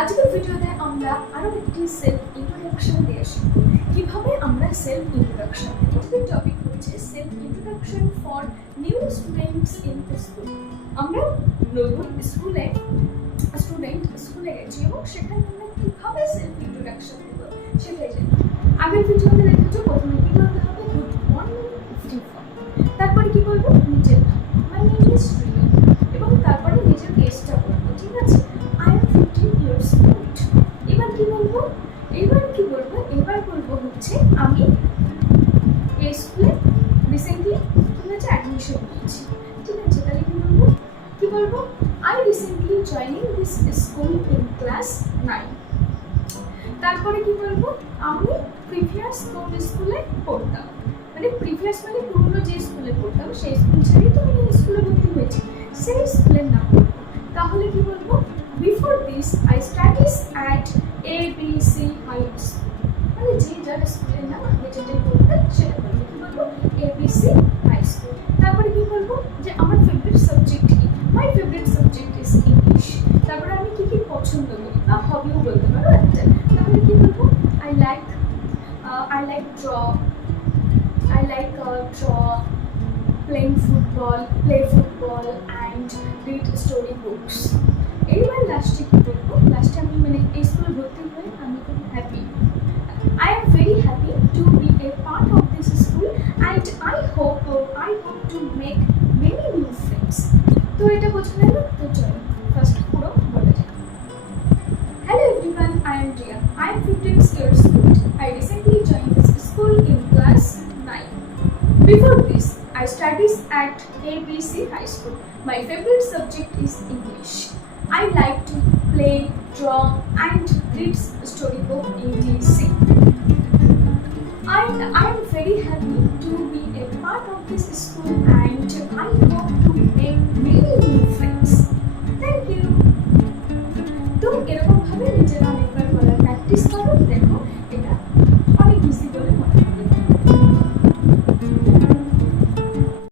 আজকের ভিডিওতে আমরা আরো একটি সেলফ ইন্ট্রোডাকশন দিয়ে শিখব কিভাবে আমরা সেলফ ইন্ট্রোডাকশন দেব। আজকের টপিক হচ্ছে self introduction for new students in school. আমরা নতুন স্কুলে গেছি এবং সেখানে আমরা কিভাবে সেলফ ইন্ট্রোডাকশন দেব সেটাই জানি। আগের ভিডিওতে দেখেছো প্রথমে কি বলতে হবে, গুড মর্নিং এভরিওয়ান, তারপরে কি বলবো, নিজের নাম, মাই নেম ইজ রিয়া, এবং তারপরে নিজের এজটা বলবো, ঠিক আছে, আই এম 15 ইয়ার্স ওল্ড। এবার কি বলবো, এবার বলবো হচ্ছে আমি এই স্কুলে রিসেন্টলি অ্যাডমিশন নিয়েছি, ঠিক আছে। তাহলে কি বলবো, I recently joining this school in class 9। তারপরে কি বলবো, আমি প্রিভিয়াস কোন স্কুলে পড়তাম, মানে প্রিভিয়াস মানে পুরনো যে স্কুলে পড়তাম সেই স্কুল ছেড়েই তো আমি এই স্কুলে ভর্তি হয়েছি, সেই স্কুলের নাম বলবো। তাহলে কি বলবো, before this I studies at ABC high school, মানে যে যার স্কুলের নাম আমি যেটা পড়তাম সেটা বলবো, কি বলবো, ABC হাই স্কুল। তারপরে কি বলবো যে আমার ফেভারিট সাবজেক্ট কি, my favourite subject is English. তারপরে আমি কি কি পছন্দ করি বা হবিও বলতে পারো একটা। তাহলে কি বলবো, I like draw, play football and read story books. এইবার লাস্টে কি বলবো, লাস্টে আমি মানে এই স্কুলে ভর্তি হয়ে আমি খুব happy. I am very happy to be a part of this school and I hope to make many new friends. তো এটা বোঝা গেল। তো চলো ফার্স্ট পুরো বলা যাক। Hello everyone, I am Ria. I am 15 years old. I recently joined this school in class 9. Before this, I studied at ABC High School. My favorite subject is English. I like to play, draw and read storybook etc. I am very happy to be a part of this school and I